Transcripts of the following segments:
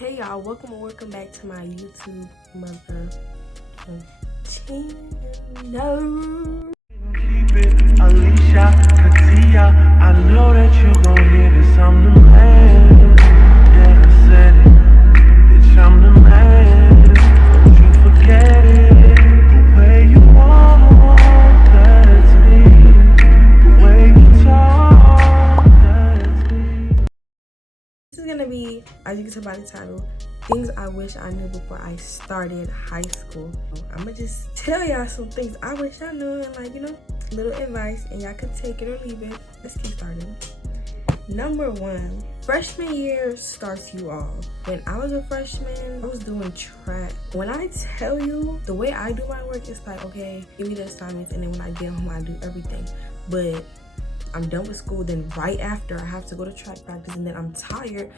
Hey y'all, welcome back to my YouTube mother channel. Keep it, Alicia, Katia. I know that you gon' hear this. I'm the man. Yeah, I said it. Bitch, I'm the man. Don't you forget it. The way you walk, that's me. The way you talk, that's me. This is gonna be, as you can tell by the title, things I wish I knew before I started high school. I'm gonna just tell y'all some things I wish I knew and little advice, and y'all can take it or leave it. Let's get started. Number one, freshman year starts you off. When I was a freshman, I was doing track. When I tell you the way I do my work, it's like, okay, give me the assignments, and then when I get home, I do everything. But I'm done with school, then right after I have to go to track practice, and then I'm tired,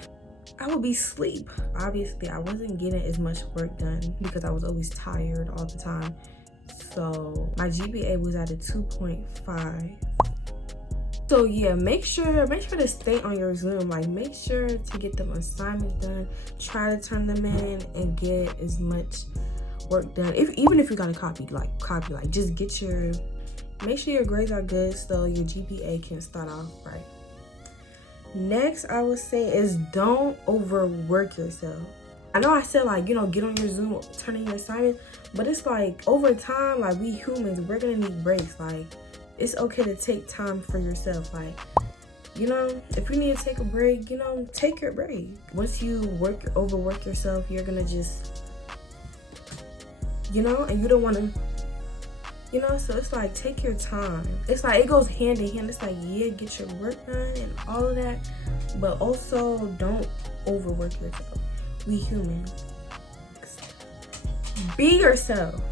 I would be asleep. Obviously, I wasn't getting as much work done because I was always tired all the time. So my GPA was at a 2.5. So yeah, make sure to stay on your Zoom. Like, make sure to get them assignments done. Try to turn them in and get as much work done. Even if you got a copy, just make sure your grades are good so your GPA can start off right. Next, I would say is don't overwork yourself. I know I said get on your Zoom, turn in your assignments, but it's like over time, like we humans, we're gonna need breaks. Like, it's okay to take time for yourself. Like, if you need to take a break, take your break. Once you overwork yourself, you're gonna just, and you don't want to, so it's like, take your time. It's like, it goes hand in hand. It's like, yeah, get your work done and all of that, but also don't overwork yourself. We humans. Be yourself.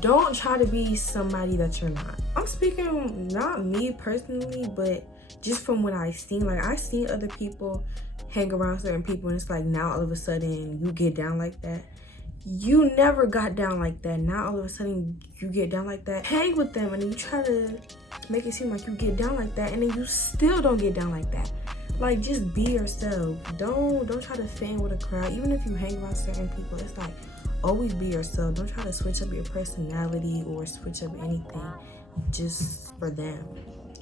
Don't try to be somebody that you're not. I'm speaking, not me personally, but just from what I've seen. Like, I've seen other people hang around certain people, and it's like, now all of a sudden you get down like that. You never got down like that. Now all of a sudden you get down like that. Hang with them and then you try to make it seem like you get down like that, and then you still don't get down like that. Like, just be yourself. Don't try to fit in with a crowd. Even if you hang around certain people, it's like, always be yourself. Don't try to switch up your personality or switch up anything just for them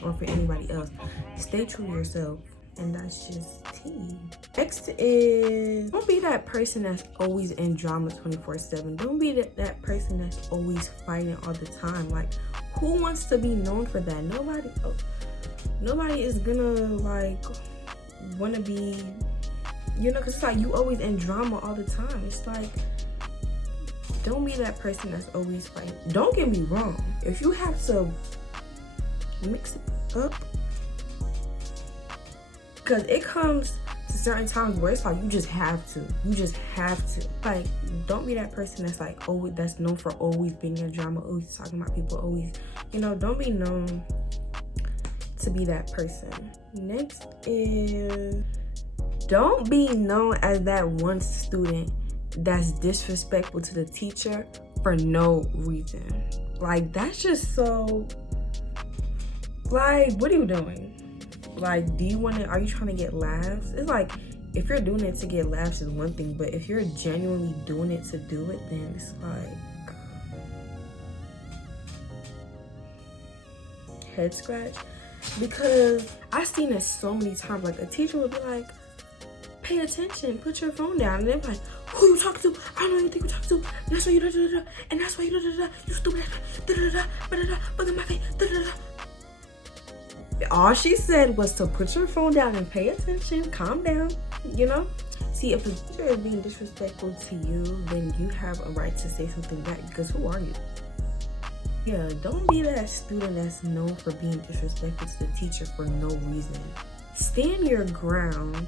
or for anybody else. Stay true to yourself. And that's just tea. Next is, don't be that person that's always in drama 24/7. Don't be that person that's always fighting all the time. Like, who wants to be known for that? Nobody is gonna want to be, because it's like, you always in drama all the time. It's like, don't be that person that's always fighting. Don't get me wrong. If you have to mix it up, because it comes to certain times where it's like, you just have to. Like, don't be that person that's like, that's known for always being in drama, always talking about people, always, don't be known to be that person. Next is, don't be known as that one student that's disrespectful to the teacher for no reason. Like, that's just so, like, what are you doing? Like, are you trying to get laughs? It's like, if you're doing it to get laughs is one thing, but if you're genuinely doing it to do it, then it's like, head scratch. Because I've seen it so many times. Like, a teacher would be like, pay attention, put your phone down, and they're like, who you talking to? I don't know anything you talking to. That's why you da-da-da-da, and that's why you da-da-da-da, you stupid, da-da-da-da, da-da-da, look at my face, da-da-da. All she said was to put your phone down and pay attention, calm down, See, if a teacher is being disrespectful to you, then you have a right to say something back, because who are you? Yeah, don't be that student that's known for being disrespectful to the teacher for no reason. Stand your ground.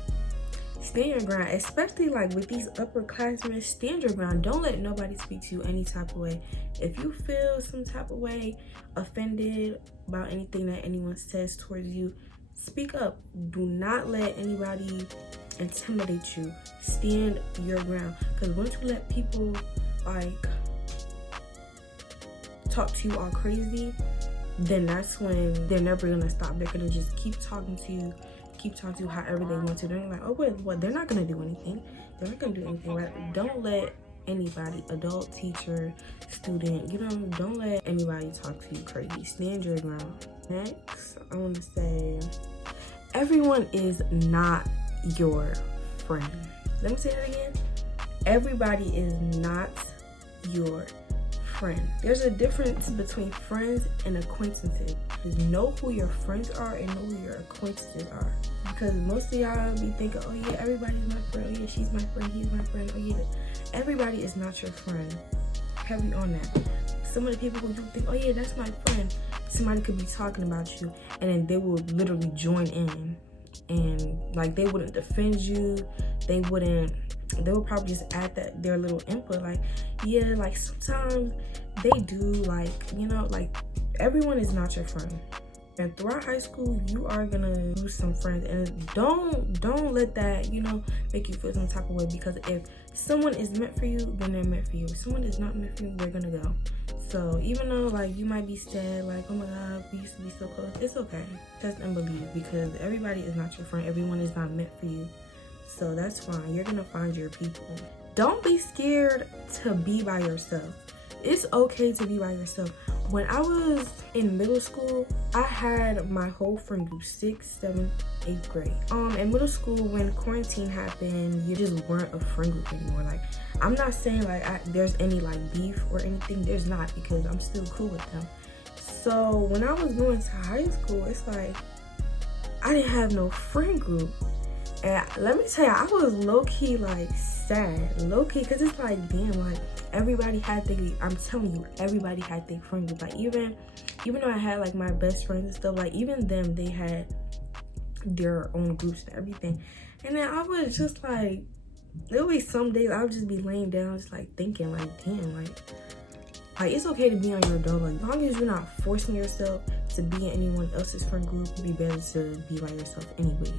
Especially like with these upperclassmen. Stand your ground. Don't let nobody speak to you any type of way. If you feel some type of way, offended about anything that anyone says towards you, speak up. Do not let anybody intimidate you. Stand your ground. Because once you let people talk to you all crazy, then that's when they're never gonna stop. They're gonna just keep talking to you however they want to. They're like, oh wait, what? They're not gonna do anything. They're not gonna do anything right. Don't let anybody, adult, teacher, student, don't let anybody talk to you crazy. Stand your ground. Next, I want to say, everyone is not your friend. Let me say that again. Everybody is not your friend. There's a difference between friends and acquaintances. Just know who your friends are and know who your acquaintances are. Because most of y'all be thinking, oh yeah, everybody's my friend. Oh yeah, she's my friend, he's my friend. Oh yeah, everybody is not your friend. Heavy on that. Some of the people who you think, oh yeah, that's my friend, somebody could be talking about you and then they will literally join in. And like, they wouldn't defend you. They would probably just add their little input. Like, yeah, like sometimes they do, like, like everyone is not your friend. And throughout high school, you are gonna lose some friends, and don't let that, make you feel some type of way. Because if someone is meant for you, then they're meant for you. If someone is not meant for you, they're gonna go. So even though like you might be sad, like, oh my God, we used to be so close, it's okay. Trust and believe, because everybody is not your friend. Everyone is not meant for you. So that's fine. You're gonna find your people. Don't be scared to be by yourself. It's okay to be by yourself. When I was in middle school, I had my whole friend group, 6th, 7th, 8th grade. In middle school, when quarantine happened, you just weren't a friend group anymore. Like, I'm not saying like there's any like beef or anything. There's not, because I'm still cool with them. So when I was going to high school, it's like I didn't have no friend group. And let me tell you, I was low-key like sad, low-key, because it's like, damn, like everybody had I'm telling you, everybody had their friend group. Like even though I had like my best friends and stuff, like even them, they had their own groups and everything. And then I was just like, there'll be some days I would just be laying down, just like thinking, like, damn, like it's okay to be on your own. Like, as long as you're not forcing yourself to be in anyone else's friend group, it'd be better to be by yourself anyways.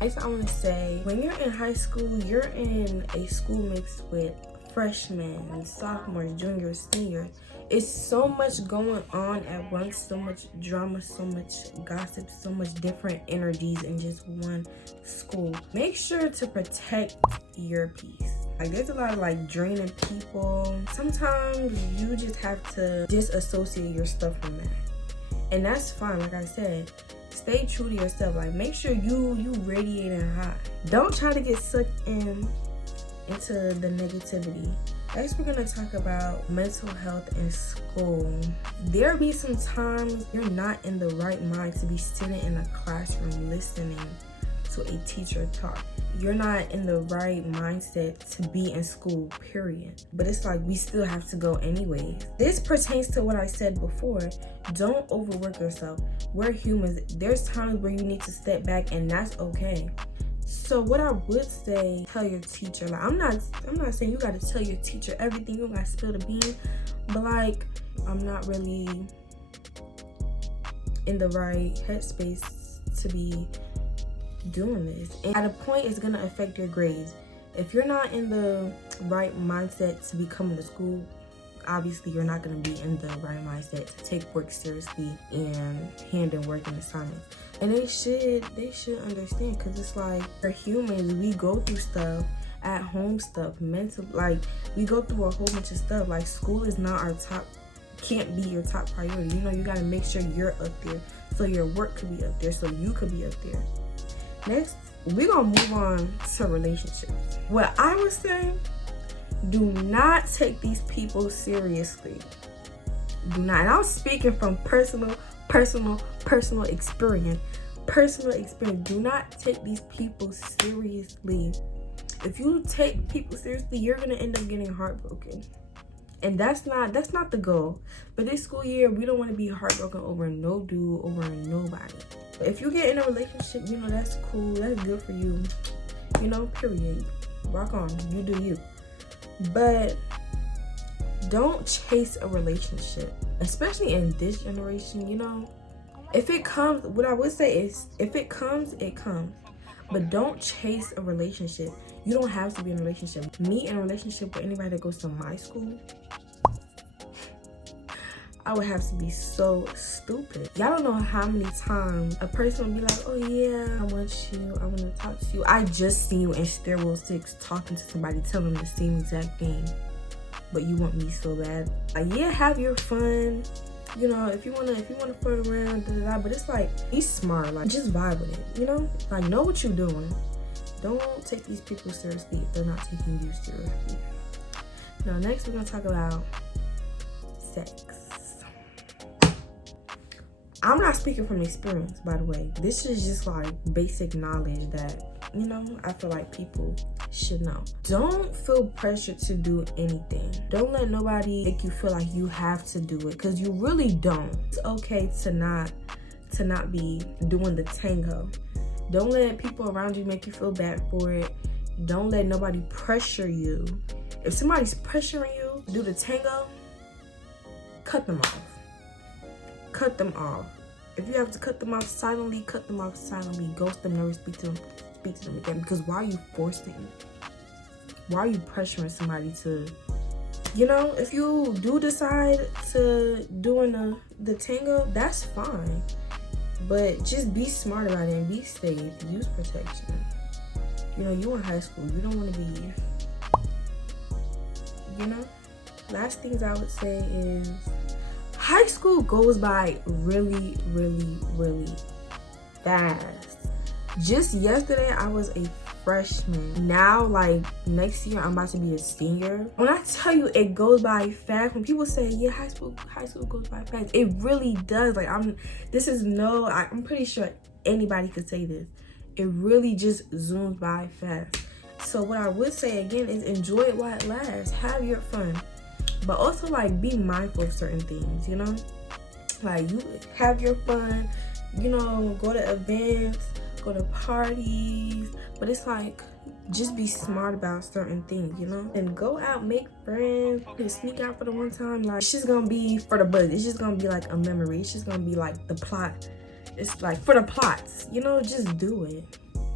Next, I want to say, when you're in high school, you're in a school mixed with freshmen, sophomores, juniors, seniors. It's so much going on at once, so much drama, so much gossip, so much different energies in just one school. Make sure to protect your peace. Like, there's a lot of like draining people. Sometimes you just have to disassociate your stuff from that. And that's fine. Like I said, stay true to yourself. Like, make sure you radiating hot. Don't try to get sucked into the negativity. Next, we're gonna talk about mental health in school. There'll be some times you're not in the right mind to be sitting in a classroom listening to a teacher talk. You're not in the right mindset to be in school, period. But it's like, we still have to go anyways. This pertains to what I said before. Don't overwork yourself. We're humans. There's times where you need to step back, and that's okay. So what I would say, tell your teacher. Like, I'm not saying you gotta tell your teacher everything, you gotta spill the beans, but like, I'm not really in the right headspace to be doing this. And at a point, it's gonna affect your grades. If you're not in the right mindset to be coming to school, obviously you're not gonna be in the right mindset to take work seriously and hand in work and assignments. And they should understand, because it's like, we're humans, we go through stuff, at home stuff, mental, like, we go through a whole bunch of stuff. Like, school is not can't be your top priority. You gotta make sure you're up there, so your work could be up there, so you could be up there. Next, we're gonna move on to relationships. What I would say, do not take these people seriously. Do not. And I'm speaking from personal experience. Do not take these people seriously. If you take people seriously, you're gonna end up getting heartbroken. And that's not the goal. But this school year, we don't want to be heartbroken over no dude, over nobody. If you get in a relationship, that's cool, that's good for you. Period. Rock on, you do you. But don't chase a relationship, especially in this generation. If it comes, what I would say is, if it comes, it comes. But don't chase a relationship. You don't have to be in a relationship. Me in a relationship with anybody that goes to my school, I would have to be so stupid. Y'all don't know how many times a person would be like, oh yeah, I want to talk to you. I just seen you in stairwell 6 talking to somebody, telling them the same exact thing, but you want me so bad. Like, yeah, have your fun. You know, if you wanna flirt around, but it's like, be smart, like just vibe with it, you know? Like, know what you're doing. Don't take these people seriously if they're not taking you seriously. Now, next we're gonna talk about sex. I'm not speaking from experience, by the way. This is just like basic knowledge that, you know, I feel like people should know. Don't feel pressure to do anything. Don't let nobody make you feel like you have to do it, because you really don't. It's okay to not be doing the tango. Don't let people around you make you feel bad for it. Don't let nobody pressure you. If somebody's pressuring you to do the tango, cut them off. Cut them off. If you have to cut them off silently, cut them off silently. Ghost them, never speak to them again. Because why are you forcing? Why are you pressuring somebody to, you know, if you do decide to doing the tango, that's fine. But just be smart about it and be safe. Use protection. You know, you in high school. You don't want to be, you know. Last things I would say is, high school goes by really, really, really fast. Just yesterday, I was a freshman. Now, like, next year, I'm about to be a senior. When I tell you it goes by fast, when people say, yeah, high school goes by fast, it really does. Like, I'm pretty sure anybody could say this. It really just zooms by fast. So what I would say again is enjoy it while it lasts. Have your fun. But also, like, be mindful of certain things, you know? Like, you have your fun, you know, go to events, go to parties, but it's like, just be smart about certain things, you know? And go out, make friends, and sneak out for the one time. Like, it's just gonna be for the buzz. It's just gonna be like a memory. It's just gonna be like the plot. It's like for the plots, you know, just do it.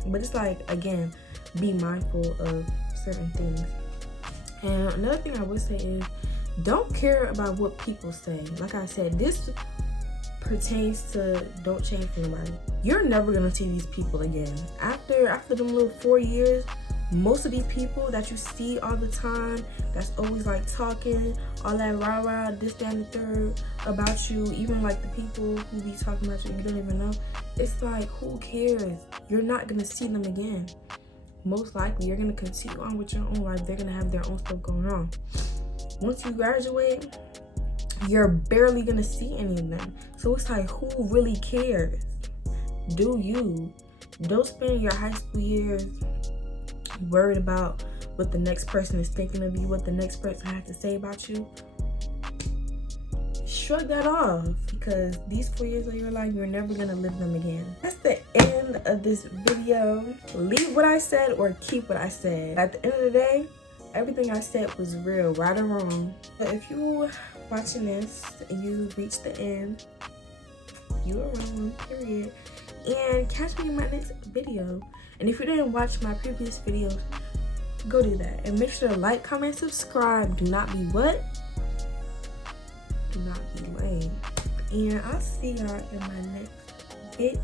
But it's like, again, be mindful of certain things. And another thing I would say is, don't care about what people say. Like I said, this pertains to don't change for nobody. You're never gonna see these people again. After them little 4 years, most of these people that you see all the time, that's always like talking, all that rah-rah, this, that, and the third about you, even like the people who be talking about you don't even know, it's like, who cares? You're not gonna see them again. Most likely, you're gonna continue on with your own life. They're gonna have their own stuff going on. Once you graduate, you're barely gonna see any of them. So it's like, who really cares? Do you? Don't spend your high school years worried about what the next person is thinking of you, what the next person has to say about you. Shrug that off, because these 4 years of your life, you're never gonna live them again. That's the end of this video. Leave what I said or keep what I said. At the end of the day, everything I said was real, right or wrong. But if you watching this and you reached the end, you are wrong, period. And catch me in my next video. And if you didn't watch my previous videos, go do that. And make sure to like, comment, subscribe. Do not be what? Do not be lame. And I'll see y'all in my next video.